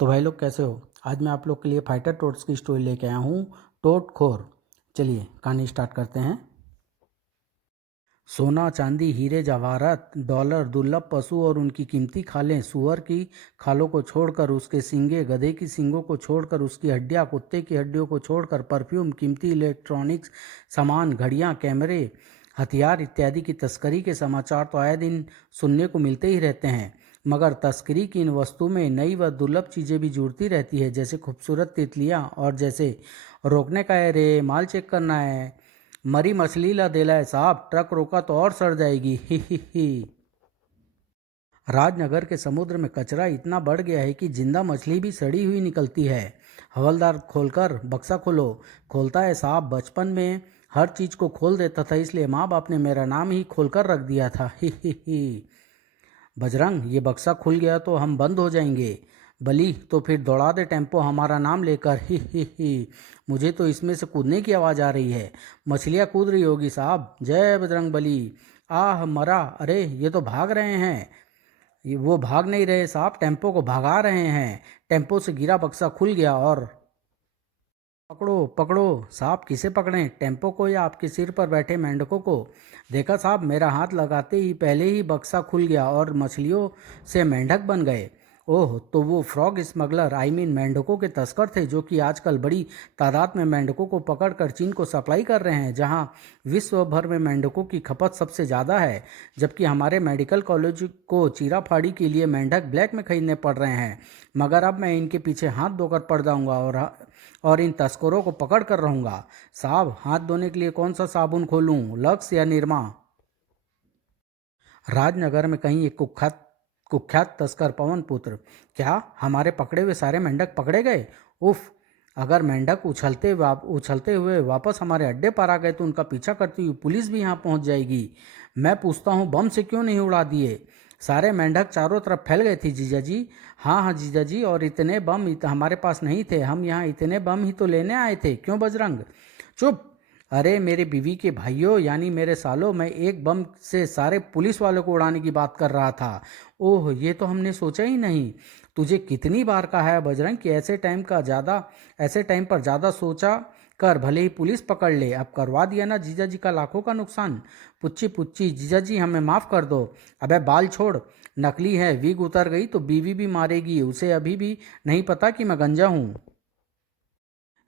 तो भाई लोग कैसे हो। आज मैं आप लोग के लिए फाइटर टोट्स की स्टोरी लेके आया हूँ। टोट खोर। चलिए कहानी स्टार्ट करते हैं। सोना चांदी हीरे जवाहरात डॉलर दुर्लभ पशु और उनकी कीमती खालें, सुअर की खालों को छोड़कर, उसके सींगे गधे की सींगों को छोड़कर, उसकी हड्डियाँ कुत्ते की हड्डियों को छोड़कर, परफ्यूम, कीमती इलेक्ट्रॉनिक्स सामान, घड़ियाँ, कैमरे, हथियार इत्यादि की तस्करी के समाचार तो आए दिन सुनने को मिलते ही रहते हैं। मगर तस्करी की इन वस्तु में नई व दुर्लभ चीज़ें भी जुड़ती रहती है, जैसे खूबसूरत तितलियाँ और जैसे रोकने का है रे, माल चेक करना है, मरी मछली ला देला है साहब, ट्रक रोका तो और सड़ जाएगी ही ही। राजनगर के समुद्र में कचरा इतना बढ़ गया है कि जिंदा मछली भी सड़ी हुई निकलती है। हवलदार खोलकर बक्सा खोलो। खोलता है साहब, बचपन में हर चीज को खोल देता था, इसलिए माँ बाप ने मेरा नाम ही खोलकर रख दिया था ही। बजरंग, ये बक्सा खुल गया तो हम बंद हो जाएंगे। बली, तो फिर दौड़ा दे टेम्पो हमारा नाम लेकर ही। मुझे तो इसमें से कूदने की आवाज़ आ रही है। मछलियाँ कूद रही होगी साहब। जय बजरंग बली। आह मरा, अरे ये तो भाग रहे हैं। वो भाग नहीं रहे साहब, टेम्पो को भगा रहे हैं। टेम्पो से गिरा बक्सा खुल गया और पकड़ो पकड़ो साहब। किसे पकड़ें, टेम्पो को या आपके सिर पर बैठे मेंढकों को? देखा साहब, मेरा हाथ लगाते ही पहले ही बक्सा खुल गया और मछलियों से मेंढक बन गए। ओह, तो वो फ्रॉग स्मगलर आई मीन मेंढकों के तस्कर थे, जो कि आजकल बड़ी तादाद में मेंढकों को पकड़कर चीन को सप्लाई कर रहे हैं, जहां विश्व भर में मेंढकों की खपत सबसे ज़्यादा है। जबकि हमारे मेडिकल कॉलेज को चीरा फाड़ी के लिए मेंढक ब्लैक में खरीदने पड़ रहे हैं। मगर अब मैं इनके पीछे हाथ धोकर पड़ जाऊंगा और इन तस्करों को पकड़ कर रहूंगा। साहब, हाथ धोने के लिए कौन सा साबुन खोलूं, लक्स या निरमा? राजनगर में कहीं एक कुख्यात कुख्यात तस्कर पवन पुत्र। क्या हमारे पकड़े हुए सारे मेंढक पकड़े गए? उफ। अगर मेंढक उछलते हुए वापस हमारे अड्डे पर आ गए तो उनका पीछा करती हुई पुलिस भी यहाँ पहुँच जाएगी। मैं पूछता हूँ, बम से क्यों नहीं उड़ा दिए? सारे मेंढक चारों तरफ फैल गए थे जीजा जी। हाँ हाँ जीजा जी, और इतने बम हमारे पास नहीं थे। हम यहाँ इतने बम ही तो लेने आए थे, क्यों बजरंग? चुप। अरे मेरे बीवी के भाइयों, यानी मेरे सालों, मैं एक बम से सारे पुलिस वालों को उड़ाने की बात कर रहा था। ओह, ये तो हमने सोचा ही नहीं। तुझे कितनी बार कहा है बजरंग कि ऐसे टाइम पर ज़्यादा सोचा कर, भले ही पुलिस पकड़ ले। अब करवा दिया ना जीजा जी का लाखों का नुकसान। पुच्ची पुच्ची जीजा जी, हमें माफ़ कर दो। अबे बाल छोड़, नकली है, विग उतर गई तो बीवी भी मारेगी। उसे अभी भी नहीं पता कि मैं गंजा हूँ।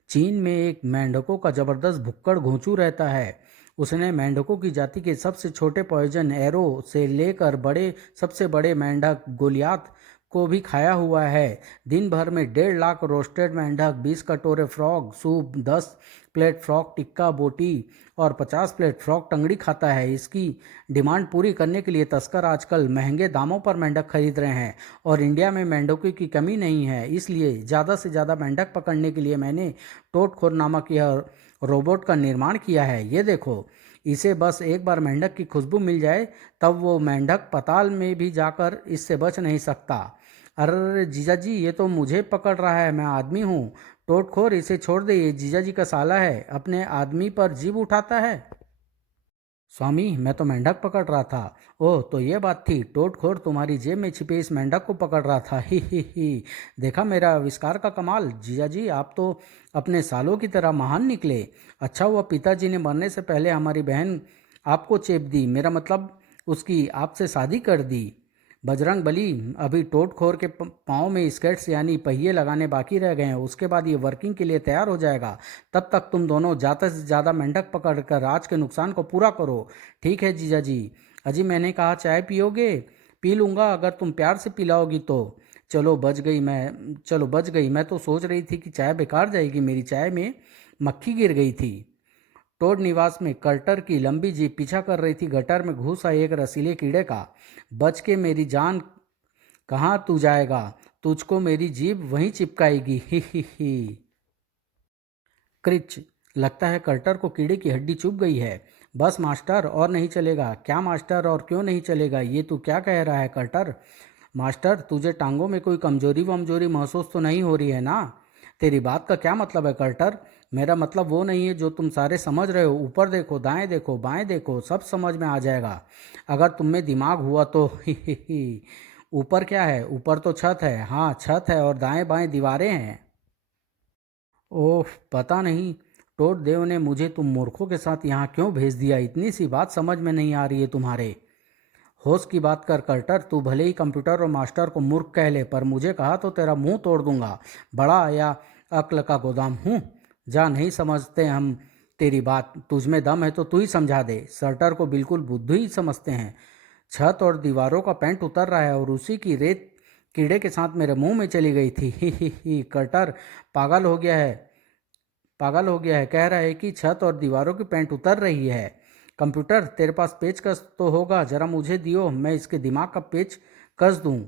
चीन में एक मेंढकों का जबरदस्त भुक्कड़ घोंचू रहता है। उसने मेंढकों की जाति के सबसे छोटे पॉइजन एरो से लेकर सबसे बड़े मेंढक गोलियात को भी खाया हुआ है। दिन भर में 1.5 लाख रोस्टेड मेंढक, 20 कटोरे frog soup, 10 plate frog tikka बोटी और 50 प्लेट फ्रॉग टंगड़ी खाता है। इसकी डिमांड पूरी करने के लिए तस्कर आजकल महंगे दामों पर मेंढक खरीद रहे हैं, और इंडिया में मेंढकों की कमी नहीं है। इसलिए ज़्यादा से ज़्यादा मेंढक पकड़ने के लिए मैंने टोटखोर नामक यह रोबोट का निर्माण किया है। ये देखो, इसे बस एक बार मेंढक की खुशबू मिल जाए, तब वो मेंढक पाताल में भी जाकर इससे बच नहीं सकता। अरे जीजा जी, ये तो मुझे पकड़ रहा है, मैं आदमी हूँ। टोटखोर, इसे छोड़ दे, ये जीजा जी का साला है, अपने आदमी पर जीभ उठाता है। स्वामी, मैं तो मेंढक पकड़ रहा था। ओह, तो ये बात थी। टोटखोर तुम्हारी जेब में छिपे इस मेंढक को पकड़ रहा था ही। देखा मेरा आविष्कार का कमाल? जीजा जी, आप तो अपने सालों की तरह महान निकले। अच्छा हुआ पिताजी ने मरने से पहले हमारी बहन आपको चेप दी, मेरा मतलब उसकी आपसे शादी कर दी। बजरंग बली, अभी टोटखोर के पाँव में स्केट्स यानी पहिए लगाने बाकी रह गए हैं, उसके बाद ये वर्किंग के लिए तैयार हो जाएगा। तब तक तुम दोनों ज़्यादा से ज़्यादा मेंढक पकड़कर आज के नुकसान को पूरा करो। ठीक है जीजा जी। अजी, मैंने कहा चाय पियोगे? पी लूँगा, अगर तुम प्यार से पिलाओगी तो। चलो बच गई। मैं तो सोच रही थी कि चाय बेकार जाएगी, मेरी चाय में मक्खी गिर गई थी। टोड निवास में कर्टर की लंबी जीप पीछा कर रही थी गटर में घुसा एक रसीले कीड़े का। बच के मेरी जान, कहाँ तू जाएगा? तुझको मेरी जीभ वहीं चिपकाएगी ही। क्रिच, लगता है कर्टर को कीड़े की हड्डी चुभ गई है। बस मास्टर, और नहीं चलेगा? क्या मास्टर, और क्यों नहीं चलेगा? ये तू क्या कह रहा है कर्टर? मास्टर, तुझे टांगों में कोई कमजोरी वमजोरी महसूस तो नहीं हो रही है ना? तेरी बात का क्या मतलब है कर्टर? मेरा मतलब वो नहीं है जो तुम सारे समझ रहे हो। ऊपर देखो, दाएं देखो, बाएं देखो, सब समझ में आ जाएगा अगर तुम में दिमाग हुआ तो ही। ऊपर क्या है? ऊपर तो छत है। हाँ, छत है और दाएं बाएं दीवारें हैं। ओह, पता नहीं टोड देव ने मुझे तुम मूर्खों के साथ यहाँ क्यों भेज दिया। इतनी सी बात समझ में नहीं आ रही है तुम्हारे। होश की बात कर कर्टर, तू भले ही कंप्यूटर और मास्टर को मूर्ख कह ले, पर मुझे कहा तो तेरा मुंह तोड़ दूंगा। बड़ा या अक्ल का गोदाम हूँ। जा, नहीं समझते हम तेरी बात। तुझ में दम है तो तू ही समझा दे। सर्टर को बिल्कुल बुद्धू ही समझते हैं। छत और दीवारों का पेंट उतर रहा है और उसी की रेत कीड़े के साथ मेरे मुंह में चली गई थी। ही कर्टर पागल हो गया है। पागल हो गया है, कह रहा है कि छत और दीवारों की पेंट उतर रही है। कंप्यूटर, तेरे पास पेचकस तो होगा, जरा मुझे दियो, मैं इसके दिमाग का पेच कस दूं।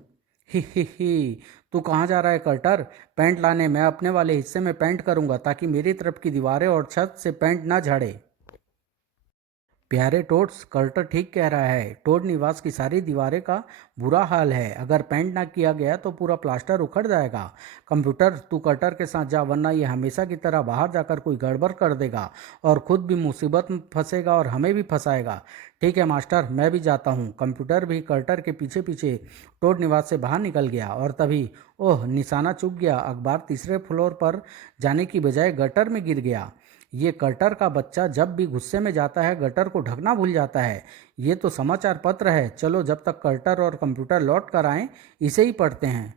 ही तू कहाँ जा रहा है कर्टर? पेंट लाने। मैं अपने वाले हिस्से में पेंट करूंगा ताकि मेरी तरफ की दीवारें और छत से पेंट ना झड़े। प्यारे टोड्स, कर्टर ठीक कह रहा है। टोड निवास की सारी दीवारें का बुरा हाल है। अगर पेंट ना किया गया तो पूरा प्लास्टर उखड़ जाएगा। कंप्यूटर, तू कर्टर के साथ जा, वरना ये हमेशा की तरह बाहर जाकर कोई गड़बड़ कर देगा और खुद भी मुसीबत में फंसेगा और हमें भी फंसाएगा। ठीक है मास्टर, मैं भी जाता हूँ। कंप्यूटर भी कर्टर के पीछे पीछे टोड निवास से बाहर निकल गया और तभी ओह, निशाना चूक गया। अखबार तीसरे फ्लोर पर जाने की बजाय गटर में गिर गया। ये कर्टर का बच्चा जब भी गुस्से में जाता है गटर को ढकना भूल जाता है। ये तो समाचार पत्र है। चलो, जब तक कर्टर और कंप्यूटर लौट कर आए इसे ही पढ़ते हैं।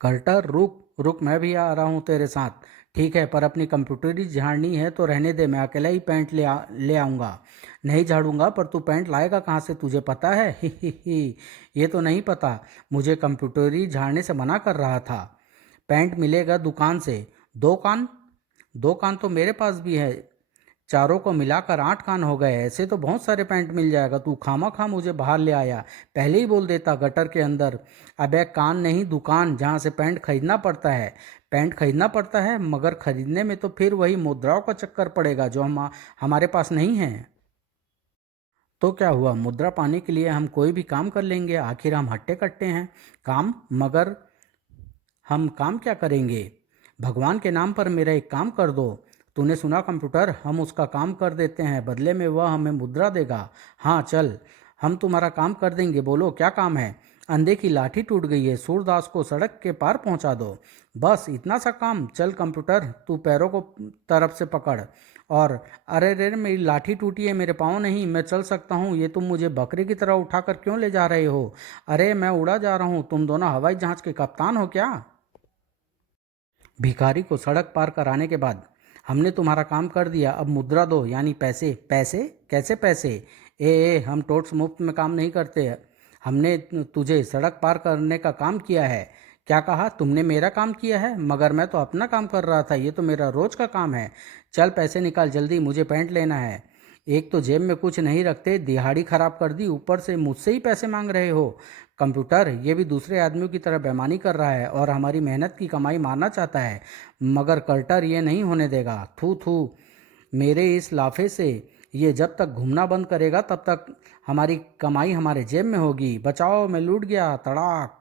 कर्टर, रुक रुक, मैं भी आ रहा हूँ तेरे साथ। ठीक है, पर अपनी कंप्यूटरी झाड़नी है तो रहने दे, मैं अकेला ही पेंट ले आऊँगा। नहीं झाड़ूंगा, पर तू पेंट लाएगा कहाँ से, तुझे पता है? ही ये तो नहीं पता। मुझे कंप्यूटरी झाड़ने से मना कर रहा था। पेंट मिलेगा दुकान से। दो कान? दो कान तो मेरे पास भी है। चारों को मिलाकर 8 कान हो गए। ऐसे तो बहुत सारे पैंट मिल जाएगा। तू खामा खा मुझे बाहर ले आया। पहले ही बोल देता गटर के अंदर। अबे कान नहीं, दुकान, जहाँ से पैंट खरीदना पड़ता है। पैंट खरीदना पड़ता है, मगर खरीदने में तो फिर वही मुद्राओं का चक्कर पड़ेगा जो हमारे पास नहीं है। तो क्या हुआ? मुद्रा पाने के लिए हम कोई भी काम कर लेंगे। आखिर हम हट्टे कट्टे हैं। काम? मगर हम काम क्या करेंगे? भगवान के नाम पर मेरा एक काम कर दो। तूने सुना कंप्यूटर, हम उसका काम कर देते हैं, बदले में वह हमें मुद्रा देगा। हाँ चल, हम तुम्हारा काम कर देंगे। बोलो क्या काम है? अंधे की लाठी टूट गई है, सूरदास को सड़क के पार पहुंचा दो। बस इतना सा काम? चल कंप्यूटर, तू पैरों को तरफ से पकड़। और अरे रे, मेरी लाठी टूटी है, मेरे पाँव नहीं, मैं चल सकता हूँ। ये तुम मुझे बकरे की तरह उठाकर क्यों ले जा रहे हो? अरे मैं उड़ा जा रहा हूँ। तुम दोनों हवाई जहाज के कप्तान हो क्या? भिखारी को सड़क पार कराने के बाद हमने तुम्हारा काम कर दिया। अब मुद्रा दो, यानी पैसे। पैसे? कैसे पैसे? हम टोट्स मुफ्त में काम नहीं करते। हमने तुझे सड़क पार करने का काम किया है। क्या कहा तुमने? मेरा काम किया है? मगर मैं तो अपना काम कर रहा था। ये तो मेरा रोज का काम है। चल पैसे निकाल जल्दी, मुझे पैंट लेना है। एक तो जेब में कुछ नहीं रखते, दिहाड़ी खराब कर दी, ऊपर से मुझसे ही पैसे मांग रहे हो। कंप्यूटर, ये भी दूसरे आदमियों की तरह बेईमानी कर रहा है और हमारी मेहनत की कमाई मारना चाहता है। मगर कर्टर ये नहीं होने देगा। थू थू, मेरे इस लाफे से ये जब तक घूमना बंद करेगा तब तक हमारी कमाई हमारे जेब में होगी। बचाओ, मैं लूट गया। तड़ाक।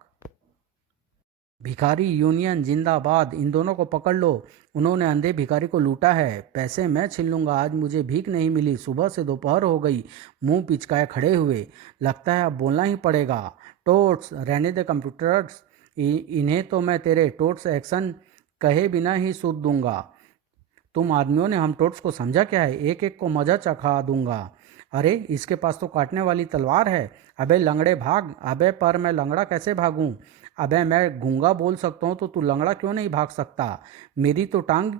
भिखारी यूनियन जिंदाबाद। इन दोनों को पकड़ लो। उन्होंने अंधे भिखारी को लूटा है। पैसे मैं छीन लूंगा। आज मुझे भीख नहीं मिली, सुबह से दोपहर हो गई मुंह पिचकाए खड़े हुए। लगता है अब बोलना ही पड़ेगा। टोट्स, रहने दे कंप्यूटर्स। इन्हें तो मैं तेरे टोट्स एक्शन कहे बिना ही सूद दूंगा। तुम आदमियों ने हम टोट्स को समझा क्या है? एक एक को मजा चखा दूंगा। अरे इसके पास तो काटने वाली तलवार है। अबे लंगड़े भाग। अबे पर मैं लंगड़ा कैसे भागूं? अबे मैं गूंगा बोल सकता हूँ तो तू लंगड़ा क्यों नहीं भाग सकता? मेरी तो टांग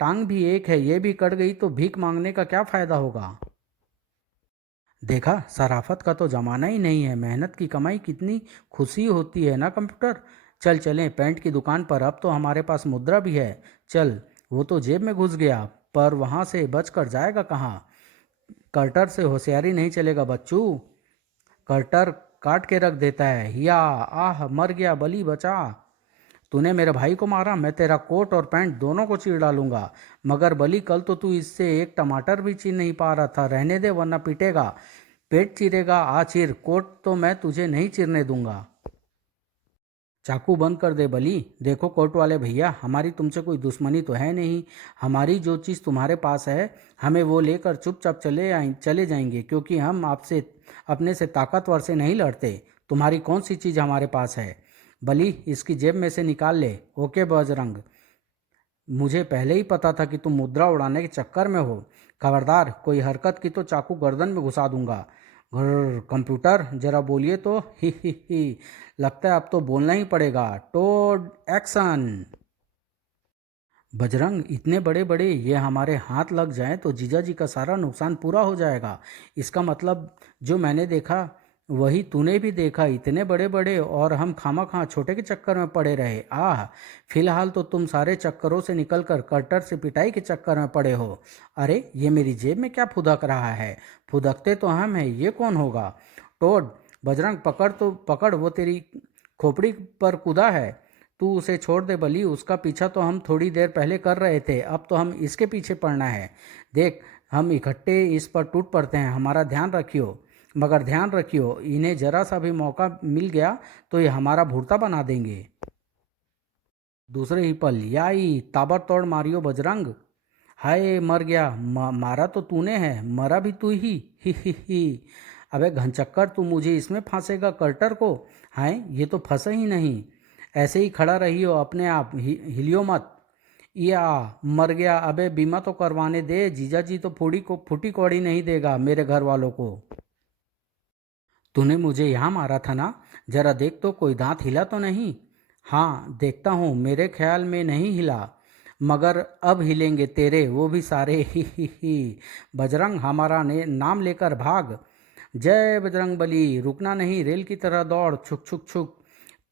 टांग भी एक है, ये भी कट गई तो भीख मांगने का क्या फायदा होगा? देखा, शराफत का तो जमाना ही नहीं है। मेहनत की कमाई कितनी खुशी होती है ना कंप्यूटर। चल चलें पेंट की दुकान पर। अब तो हमारे पास मुद्रा भी है। चल। वो तो जेब में घुस गया, पर वहां से बच कर जाएगा कहाँ? कर्टर से होशियारी नहीं चलेगा बच्चू। कर्टर काट के रख देता है। या आह, मर गया, बली बचा। तूने मेरे भाई को मारा, मैं तेरा कोट और पैंट दोनों को चीर डालूंगा। मगर बली, कल तो तू इससे एक टमाटर भी चीर नहीं पा रहा था। रहने दे वरना पिटेगा। पेट चीरेगा? आ चीर। कोट तो मैं तुझे नहीं चीरने दूंगा। चाकू बंद कर दे बली। देखो कोर्ट वाले भैया, हमारी तुमसे कोई दुश्मनी तो है नहीं। हमारी जो चीज़ तुम्हारे पास है हमें वो लेकर चुपचाप चले जाएंगे, क्योंकि हम आपसे अपने से ताकतवर से नहीं लड़ते। तुम्हारी कौन सी चीज़ हमारे पास है? बली, इसकी जेब में से निकाल ले। ओके बजरंग, मुझे पहले ही पता था कि तुम मुद्रा उड़ाने के चक्कर में हो। खबरदार, कोई हरकत की तो चाकू गर्दन में घुसा दूंगा। घर्र, कंप्यूटर जरा बोलिए तो। ही, लगता है अब तो बोलना ही पड़ेगा। Toad action. बजरंग, इतने बड़े बड़े ये हमारे हाथ लग जाएं तो जीजा जी का सारा नुकसान पूरा हो जाएगा। इसका मतलब जो मैंने देखा वही तूने भी देखा, इतने बड़े बड़े, और हम खामा छोटे के चक्कर में पड़े रहे। आह, फिलहाल तो तुम सारे चक्करों से निकलकर कटर से पिटाई के चक्कर में पड़े हो। अरे, ये मेरी जेब में क्या फुदक रहा है? फुदकते तो हम हैं, ये कौन होगा? टोड, बजरंग पकड़ तो पकड़, वो तेरी खोपड़ी पर कूदा है। तू उसे छोड़ दे बली, उसका पीछा तो हम थोड़ी देर पहले कर रहे थे, अब तो हम इसके पीछे पड़ना है। देख, हम इकट्ठे इस पर टूट पड़ते हैं, हमारा ध्यान रखियो। मगर ध्यान रखियो, इन्हें जरा सा भी मौका मिल गया तो ये हमारा भुर्ता बना देंगे। दूसरे ही पल, याई ताबड़तोड़ मारियो बजरंग। हाय, मर गया। मारा तो तूने है, मरा भी तू ही। अबे घनचक्कर, तू मुझे इसमें फांसेगा कर्टर को? हाय, ये तो फंसा ही नहीं। ऐसे ही खड़ा रहियो, अपने आप हिलियो मत। या मर गया। अबे बीमा तो करवाने दे, जीजा जी तो फूटी कौड़ी नहीं देगा मेरे घर वालों को। तूने मुझे यहाँ मारा था ना? जरा देख तो, कोई दांत हिला तो नहीं? हाँ, देखता हूँ, मेरे ख्याल में नहीं हिला, मगर अब हिलेंगे तेरे, वो भी सारे। ही। बजरंग, हमारा नाम लेकर भाग। जय बजरंग बली। रुकना नहीं, रेल की तरह दौड़, छुक छुक छुक।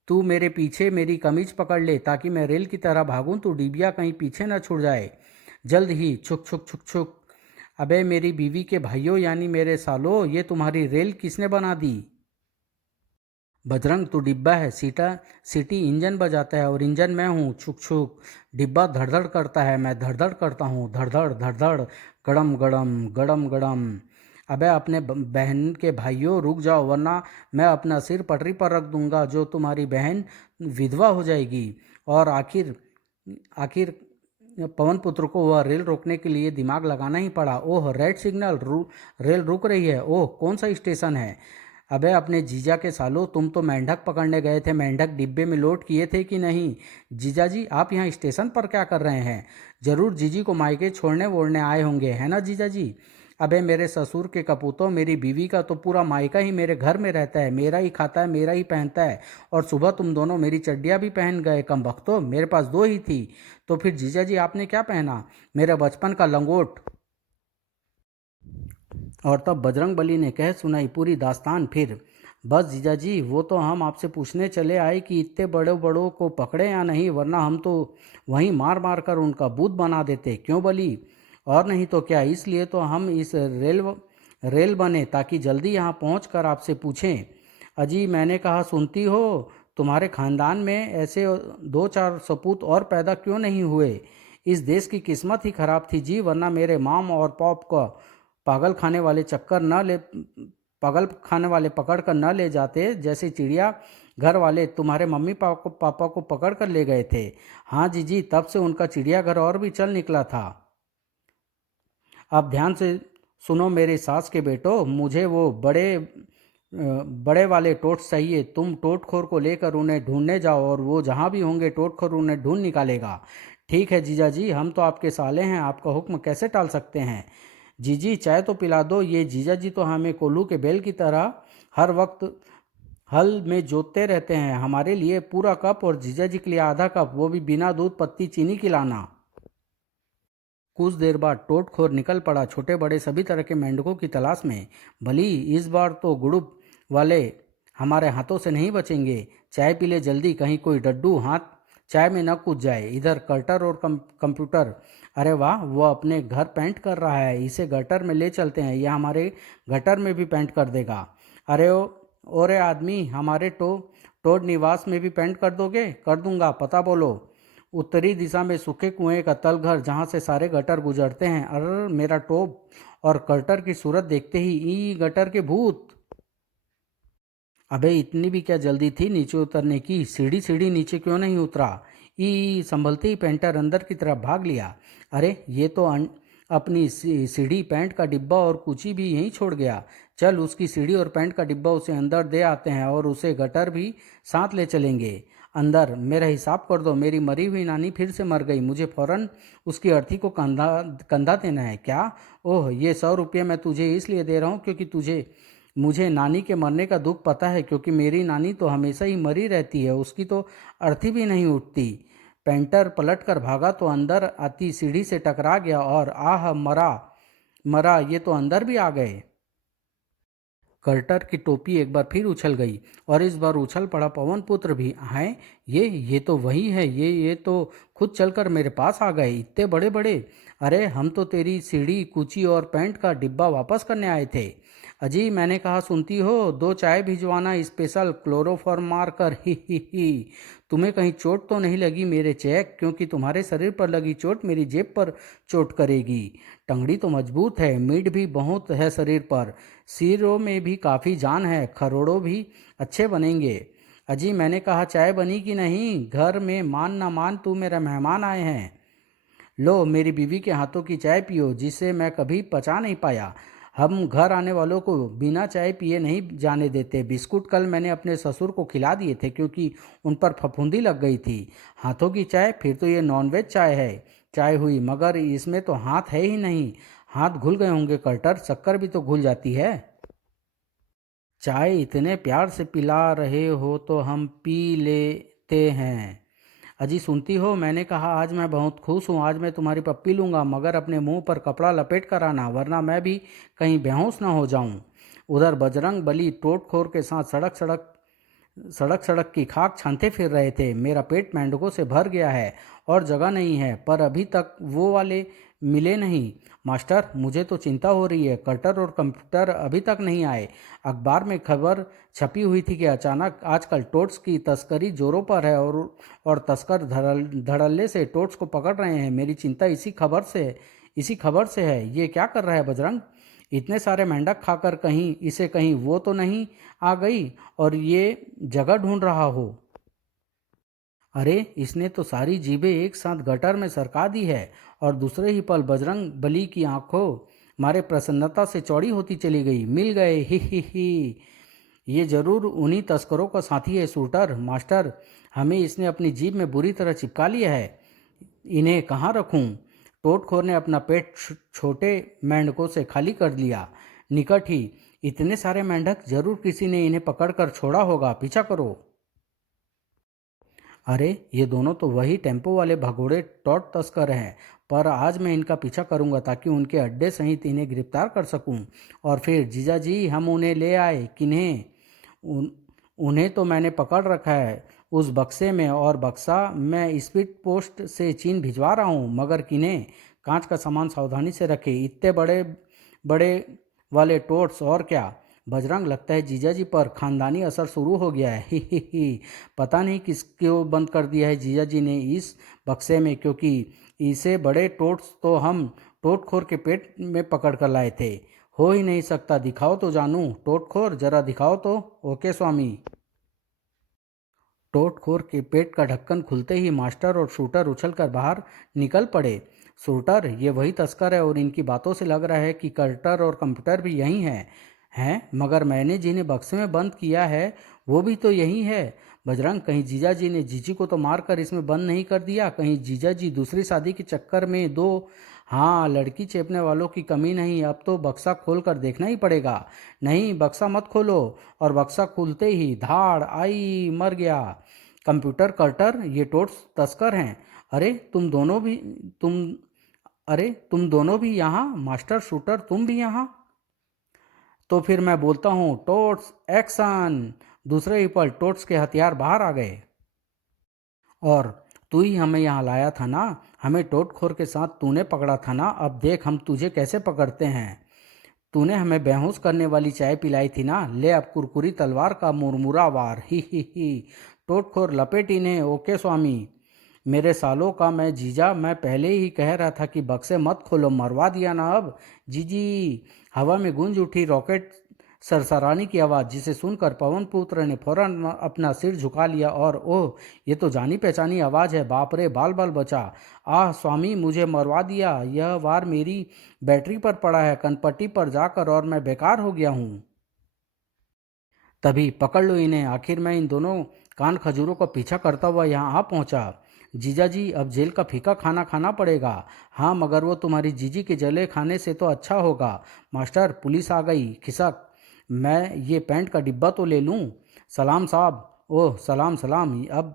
तू मेरे पीछे मेरी कमीज पकड़ ले ताकि मैं रेल की तरह भागूं, तो डिबिया कहीं पीछे न छूट जाए। जल्द ही, छुक छुक छुक छुक। अबे मेरी बीवी के भाइयों, यानी मेरे सालों, ये तुम्हारी रेल किसने बना दी? बजरंग, तू डिब्बा है, सीटी इंजन बजाता है, और इंजन मैं हूँ। छुक छुक। डिब्बा धड़धड़ करता है, मैं धड़धड़ करता हूँ। धड़धड़ धड़धड़, गड़म गड़म गड़म गड़म। अबे अपने बहन के भाइयों, रुक जाओ, वरना मैं अपना सिर पटरी पर रख दूंगा, जो तुम्हारी बहन विधवा हो जाएगी। और आखिर आखिर पवन पुत्र को वह रेल रोकने के लिए दिमाग लगाना ही पड़ा। ओह, रेड सिग्नल, रेल रुक रही है। ओह, कौन सा स्टेशन है? अबे अपने जीजा के सालों, तुम तो मेंढक पकड़ने गए थे, मेंढक डिब्बे में लोड किए थे कि नहीं? जीजा जी, आप यहाँ स्टेशन पर क्या कर रहे हैं? जरूर जीजी को मायके छोड़ने वोड़ने आए होंगे, है ना जीजा जी? अबे मेरे ससुर के कपूतों, मेरी बीवी का तो पूरा मायका ही मेरे घर में रहता है, मेरा ही खाता है, मेरा ही पहनता है। और सुबह तुम दोनों मेरी चड्डियाँ भी पहन गए, कम बख्तो, मेरे पास दो ही थी। तो फिर जीजा जी आपने क्या पहना? मेरे बचपन का लंगोट। और तब बजरंग बली ने कह सुनाई पूरी दास्तान। फिर, बस जीजा जी, वो तो हम आपसे पूछने चले आए कि इतने बड़े बड़ों को पकड़े या नहीं, वरना हम तो वहीं मार मार कर उनका बूथ बना देते। क्यों बली? और नहीं तो क्या, इसलिए तो हम इस रेल बने, ताकि जल्दी यहाँ पहुँच कर आपसे पूछें। अजी, मैंने कहा सुनती हो, तुम्हारे खानदान में ऐसे दो चार सपूत और पैदा क्यों नहीं हुए? इस देश की किस्मत ही खराब थी जी, वरना मेरे माम और पॉप का पागल खाने वाले चक्कर न ले पागल खाने वाले पकड़ कर न ले जाते, जैसे चिड़िया घर वाले तुम्हारे मम्मी पापा को पकड़ कर ले गए थे। हाँ जीजी, तब से उनका चिड़ियाघर और भी चल निकला था। अब ध्यान से सुनो मेरे सास के बेटो, मुझे वो बड़े वाले टोट चाहिए। तुम टोटखोर को लेकर उन्हें ढूंढने जाओ, और वो जहाँ भी होंगे टोटखोर उन्हें ढूंढ निकालेगा। ठीक है जीजा जी, हम तो आपके साले हैं, आपका हुक्म कैसे टाल सकते हैं? जीजी, चाय तो पिला दो। ये जीजा जी तो हमें कोल्हू के बैल की तरह हर वक्त हल में जोतते रहते हैं। हमारे लिए पूरा कप और जीजा जी के लिए आधा कप, वो भी बिना दूध पत्ती चीनी की लाना। कुछ देर बाद टोटखोर निकल पड़ा, छोटे बड़े सभी तरह के मेंढकों की तलाश में। भली, इस बार तो गुड़ुप वाले हमारे हाथों से नहीं बचेंगे। चाय पी ले जल्दी, कहीं कोई डड्डू हाथ चाय में न कूद जाए। इधर कर्टर और कंप्यूटर, अरे वाह, वो अपने घर पेंट कर रहा है, इसे गटर में ले चलते हैं, यह हमारे गटर में भी पेंट कर देगा। अरे ओरे आदमी, हमारे टोड निवास में भी पेंट कर दोगे? कर दूंगा, पता बोलो। उत्तरी दिशा में सूखे कुएं का तलघर, जहाँ से सारे गटर गुजरते हैं। अरे मेरा टोप और कर्टर की सूरत देखते ही ई गटर के भूत। अबे इतनी भी क्या जल्दी थी नीचे उतरने की? सीढ़ी सीढ़ी नीचे क्यों नहीं उतरा? ई संभलते ही पेंटर अंदर की तरफ भाग लिया। अरे ये तो अपनी सीढ़ी, पैंट का डिब्बा और कुची भी यहीं छोड़ गया। चल उसकी सीढ़ी और पैंट का डिब्बा उसे अंदर दे आते हैं और उसे गटर भी साथ ले चलेंगे अंदर। मेरा हिसाब कर दो, मेरी मरी हुई नानी फिर से मर गई, मुझे फौरन उसकी अर्थी को कंधा कंधा देना है। क्या? ओह, ये 100 रुपये मैं तुझे इसलिए दे रहा हूँ क्योंकि मुझे नानी के मरने का दुख पता है, क्योंकि मेरी नानी तो हमेशा ही मरी रहती है, उसकी तो अर्थी भी नहीं उठती। पेंटर पलट कर भागा तो अंदर आती सीढ़ी से टकरा गया और आह, मरा मरा, ये तो अंदर भी आ गए। कर्टर की टोपी एक बार फिर उछल गई और इस बार उछल पड़ा पवन पुत्र भी। हैं, ये तो वही है, ये तो खुद चलकर मेरे पास आ गए, इतने बड़े बड़े। अरे, हम तो तेरी सीढ़ी, कूची और पैंट का डिब्बा वापस करने आए थे। अजी, मैंने कहा सुनती हो, 2 चाय भिजवाना, स्पेशल क्लोरोफॉर्म मार कर। ही। तुम्हें कहीं चोट तो नहीं लगी मेरे चेक? क्योंकि तुम्हारे शरीर पर लगी चोट मेरी जेब पर चोट करेगी। टंगड़ी तो मजबूत है, मीट भी बहुत है शरीर पर, सिरों में भी काफ़ी जान है, खरोड़ों भी अच्छे बनेंगे। अजी, मैंने कहा चाय बनी कि नहीं? घर में मान ना मान तू मेरे मेहमान आए हैं। लो, मेरी बीवी के हाथों की चाय पियो, जिसे मैं कभी पचा नहीं पाया। हम घर आने वालों को बिना चाय पिए नहीं जाने देते। बिस्कुट कल मैंने अपने ससुर को खिला दिए थे क्योंकि उन पर फफूंदी लग गई थी। हाथों की चाय? फिर तो ये नॉनवेज चाय है। चाय हुई, मगर इसमें तो हाथ है ही नहीं। हाथ घुल गए होंगे कर्टर, शक्कर भी तो घुल जाती है। चाय इतने प्यार से पिला रहे हो तो हम पी लेते हैं। अजी, सुनती हो, मैंने कहा आज मैं बहुत खुश हूँ, आज मैं तुम्हारी पप्पी लूँगा, मगर अपने मुंह पर कपड़ा लपेट कर आना, वरना मैं भी कहीं बेहोश ना हो जाऊँ। उधर बजरंग बली टोटखोर के साथ सड़क सड़क सड़क सड़क की खाक छानते फिर रहे थे। मेरा पेट मेंढकों से भर गया है और जगह नहीं है, पर अभी तक वो वाले मिले नहीं। मास्टर, मुझे तो चिंता हो रही है, कटर और कंप्यूटर अभी तक नहीं आए। अखबार में खबर छपी हुई थी कि अचानक आजकल टोट्स की तस्करी जोरों पर है और तस्कर धड़ल्ले से टोट्स को पकड़ रहे हैं। मेरी चिंता इसी खबर से है। ये क्या कर रहा है बजरंग? इतने सारे मेंढक खाकर कहीं वो तो नहीं आ गई और ये जगह ढूंढ रहा हो? अरे, इसने तो सारी जीभें एक साथ गटर में सरका दी है। और दूसरे ही पल बजरंग बली की आंखों मारे प्रसन्नता से चौड़ी होती चली गई। मिल गए, ही। ये जरूर उन्हीं तस्करों का साथी है शूटर। मास्टर, हमें इसने अपनी जीभ में बुरी तरह चिपका लिया है। इन्हें कहाँ रखूं? टोटखोर ने अपना पेट छोटे मेंढकों से खाली कर लिया। निकट ही इतने सारे मेंढक, जरूर किसी ने इन्हें पकड़कर छोड़ा होगा, पीछा करो। अरे, ये दोनों तो वही टेम्पो वाले भगोड़े टॉट तस्कर हैं, पर आज मैं इनका पीछा करूंगा ताकि उनके अड्डे सहित इन्हें गिरफ्तार कर सकूं। और फिर जीजा जी, हम उन्हें ले आए। किन्हें? उन्हें तो मैंने पकड़ रखा है उस बक्से में, और बक्सा मैं स्पीड पोस्ट से चीन भिजवा रहा हूँ। मगर किन्हें? कांच का सामान सावधानी से रखे, इतने बड़े बड़े वाले टोट्स, और क्या। बजरंग, लगता है जीजाजी पर खानदानी असर शुरू हो गया है। ही। पता नहीं किसको बंद कर दिया है जीजाजी ने इस बक्से में, क्योंकि इसे बड़े टोट्स तो हम टोटखोर के पेट में पकड़ कर लाए थे। हो ही नहीं सकता, दिखाओ तो जानू, टोटखोर जरा दिखाओ तो। ओके स्वामी। टोटखोर के पेट का ढक्कन खुलते ही मास्टर और शूटर उछलकर बाहर निकल पड़े। शूटर, ये वही तस्कर है और इनकी बातों से लग रहा है कि कर्टर और कंप्यूटर भी यही हैं, मगर मैंने जिन्हें बक्से में बंद किया है वो भी तो यही है। बजरंग, कहीं जीजा जी ने जीजी को तो मार कर इसमें बंद नहीं कर दिया? कहीं जीजा जी दूसरी शादी के चक्कर में दो। हाँ, लड़की चेपने वालों की कमी नहीं। अब तो बक्सा खोल कर देखना ही पड़ेगा। नहीं, बक्सा मत खोलो। और बक्सा खुलते ही धाड़ आई, मर गया। कंप्यूटर, कर्टर, ये टोट्स तस्कर हैं। अरे तुम तुम दोनों भी यहाँ? मास्टर, शूटर, तुम भी यहाँ? तो फिर मैं बोलता हूँ, टोट्स एक्शन। दूसरे ही पल टोट्स के हथियार बाहर आ गए। और तू ही हमें यहाँ लाया था ना? हमें टोटखोर के साथ तूने पकड़ा था ना? अब देख हम तुझे कैसे पकड़ते हैं। तूने हमें बेहोश करने वाली चाय पिलाई थी ना? ले अब कुरकुरी तलवार का मुरमुरा वार। ही। टोटखोर, लपेट इन्हें। ओके स्वामी। मेरे सालों का मैं जीजा, मैं पहले ही कह रहा था कि बक्से मत खोलो, मरवा दिया ना अब। जी। हवा में गूंज उठी रॉकेट सरसराने की आवाज़, जिसे सुनकर पवन पुत्र ने फौरन अपना सिर झुका लिया। और ओह, ये तो जानी पहचानी आवाज़ है। बाप रे, बाल बाल बचा। आह स्वामी, मुझे मरवा दिया। यह वार मेरी बैटरी पर पड़ा है, कनपट्टी पर जाकर, और मैं बेकार हो गया हूँ। तभी पकड़ लो इन्हें। आखिर मैं इन दोनों कान खजूरों का पीछा करता हुआ यहाँ आ पहुँचा। जीजा जी, अब जेल का फीका खाना खाना पड़ेगा। हाँ, मगर वो तुम्हारी जीजी के जले खाने से तो अच्छा होगा। मास्टर, पुलिस आ गई। खिसक, मैं ये पैंट का डिब्बा तो ले लूँ। सलाम साहब। ओह, सलाम सलाम। अब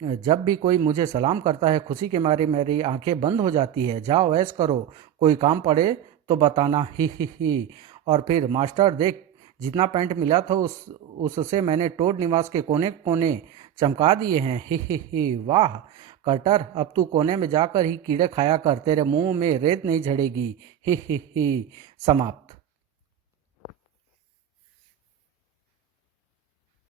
जब भी कोई मुझे सलाम करता है, खुशी के मारे मेरी आंखें बंद हो जाती है। जाओ ऐश करो, कोई काम पड़े तो बताना। ही। और फिर मास्टर देख, जितना पैंट मिला था उससे मैंने टोड निवास के कोने कोने चमका दिए हैं। ही। वाह कटर, अब तू कोने में जाकर ही कीड़े खाया कर, तेरे मुंह में रेत नहीं झड़ेगी। ही। समाप्त।